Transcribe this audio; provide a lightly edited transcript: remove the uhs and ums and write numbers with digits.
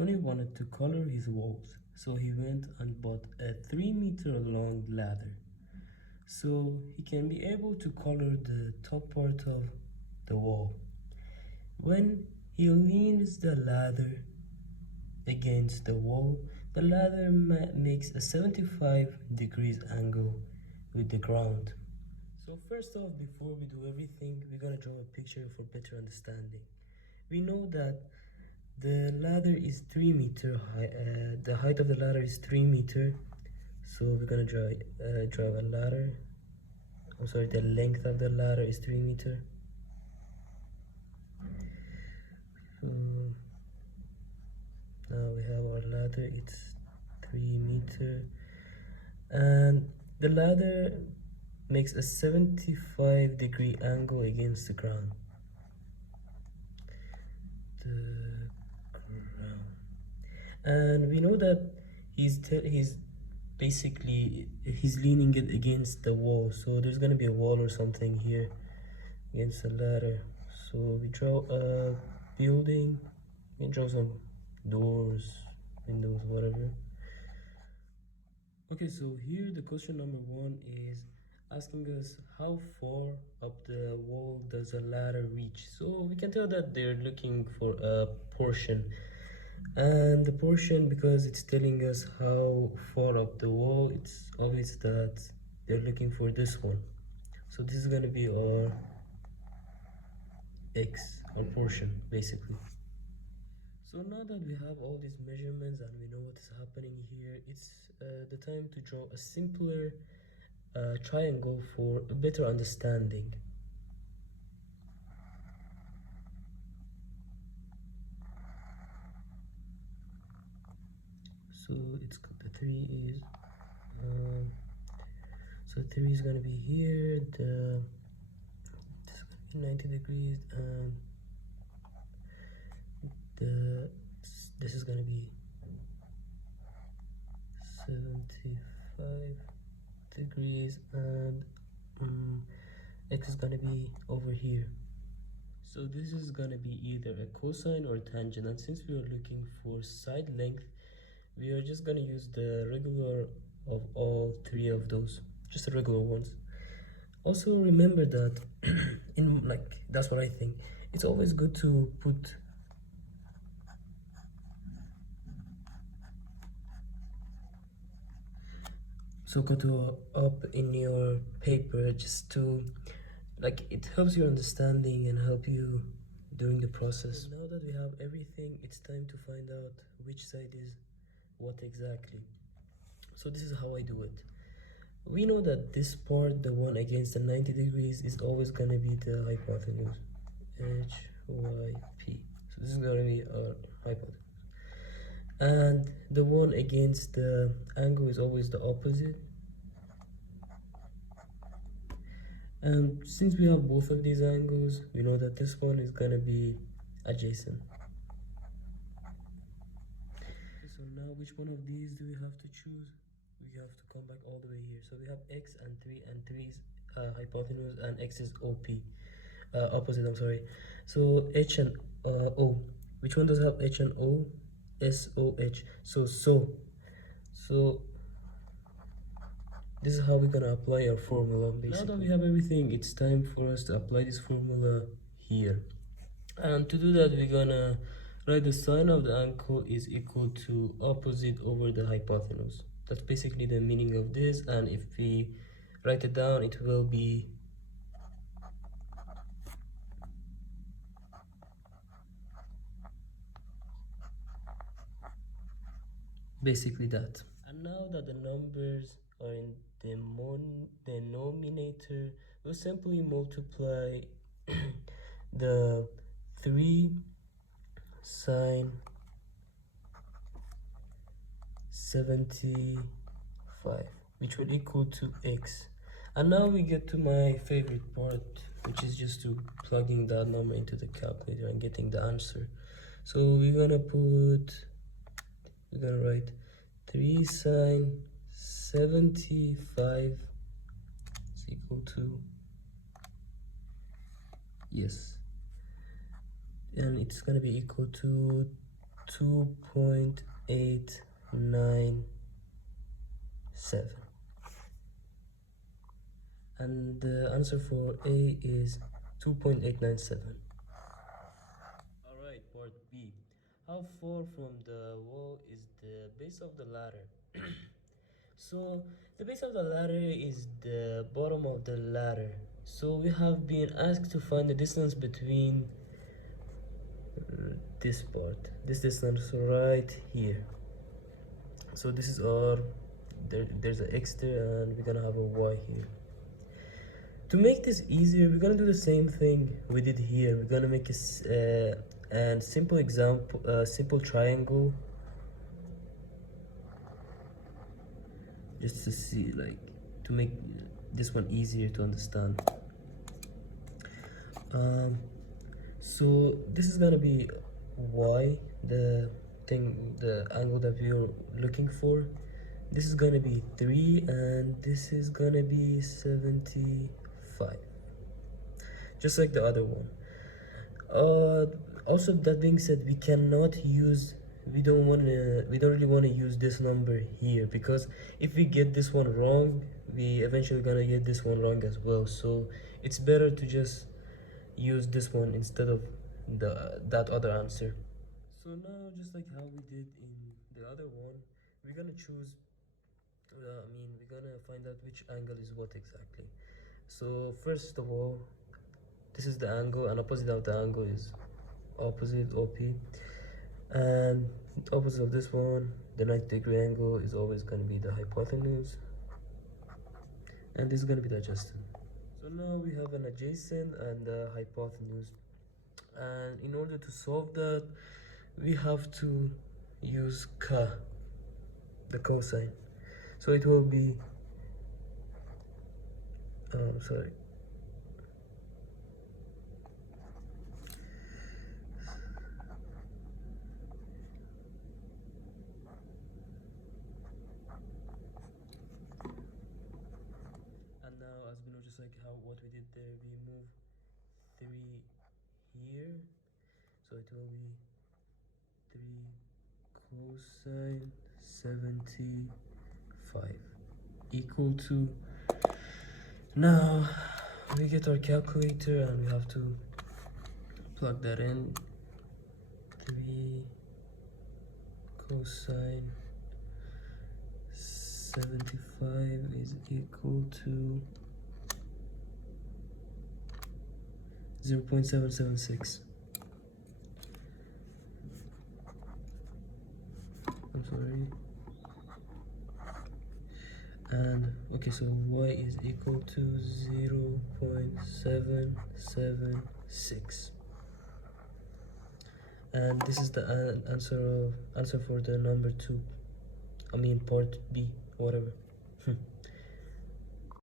Tony wanted to color his walls, so he went and bought a 3-meter long ladder, so he can be able to color the top part of the wall. When he leans the ladder against the wall, the ladder makes a 75 degrees angle with the ground. So first off, before we do everything, we're gonna draw a picture for better understanding. We know that the ladder is 3-meter high. The height of the ladder is 3 meter. So we're gonna draw a ladder. I'm sorry, the length of the ladder is 3 meter. So now we have our ladder. It's 3 meter, and the ladder makes a 75-degree angle against the ground. And we know that he's basically leaning it against the wall, so there's gonna be a wall or something here against the ladder. So we draw a building, we can draw some doors, windows, whatever. Okay, so here the question number 1 is asking us how far up the wall does a ladder reach. So we can tell that they're looking for a portion, and the portion, because it's telling us how far up the wall, it's obvious that they're looking for this one. So this is going to be our x, our portion, basically. So now that we have all these measurements and we know what is happening here, it's the time to draw a simpler triangle for a better understanding. So it's the 3 is so 3 is gonna be here. This is gonna be 90 degrees, and this is gonna be 75 degrees, and x is gonna be over here. So this is gonna be either a cosine or a tangent, and since we are looking for side length, we are just gonna use the regular of all 3 of those, just the regular ones. Also remember that that's what I think, it's always good to put SOHCAHTOA up in your paper, just to it helps your understanding and help you during the process. Now that we have everything, it's time to find out which side is what exactly. So this is how I do it. We know that this part, the one against the 90 degrees, is always gonna be the hypotenuse, HYP. So this is gonna be our hypotenuse, and the one against the angle is always the opposite. And since we have both of these angles, we know that this one is gonna be adjacent. So now which one of these do we have to choose? We have to come back all the way here. So we have x and 3, and 3 is hypotenuse, and x is opposite, I'm sorry. So h and o. Which one does have h and o? SOH. So this is how we're gonna apply our formula, basically. Now that we have everything, it's time for us to apply this formula here. And to do that, we're gonna write the sine of the angle is equal to opposite over the hypotenuse. That's basically the meaning of this, and if we write it down, it will be basically that. And now that the numbers are in the denominator, we'll simply multiply the 3 sine 75, which will equal to x. And now we get to my favorite part, which is just to plugging that number into the calculator and getting the answer. So we're gonna write 3 sine 75 is equal to, yes, and it's gonna be equal to 2.897, and the answer for A is 2.897. Alright, part B. How far from the wall is the base of the ladder? So the base of the ladder is the bottom of the ladder. So we have been asked to find the distance between this part, this distance right here. So this is our, there's an X there, and we're gonna have a Y here. To make this easier, we're gonna do the same thing we did here. We're gonna make a simple example, simple triangle, just to see, like, to make this one easier to understand. So this is gonna be Y, the angle that we're looking for. This is gonna be 3, and this is gonna be 75, just like the other one. Also, that being said, we don't really want to use this number here, because if we get this one wrong, we eventually gonna get this one wrong as well. So it's better to just use this one instead of that other answer. So now, just like how we did in the other one, we're gonna choose, we're gonna find out which angle is what exactly. So first of all, this is the angle, and opposite of the angle is opposite, OP. And opposite of this one, the 90-degree angle, is always going to be the hypotenuse, and this is going to be the adjacent. So now we have an adjacent and a hypotenuse, and in order to solve that, we have to use the cosine. So it will be sorry, and now, as we know, just like what we did there, we move 3 here, so it will be 3 cosine 75 equal to, now we get our calculator and we have to plug that in. 3 cosine 75 is equal to 0.776. I'm sorry. And okay, so Y is equal to 0.776, and this is the answer for the number 2, part B, whatever.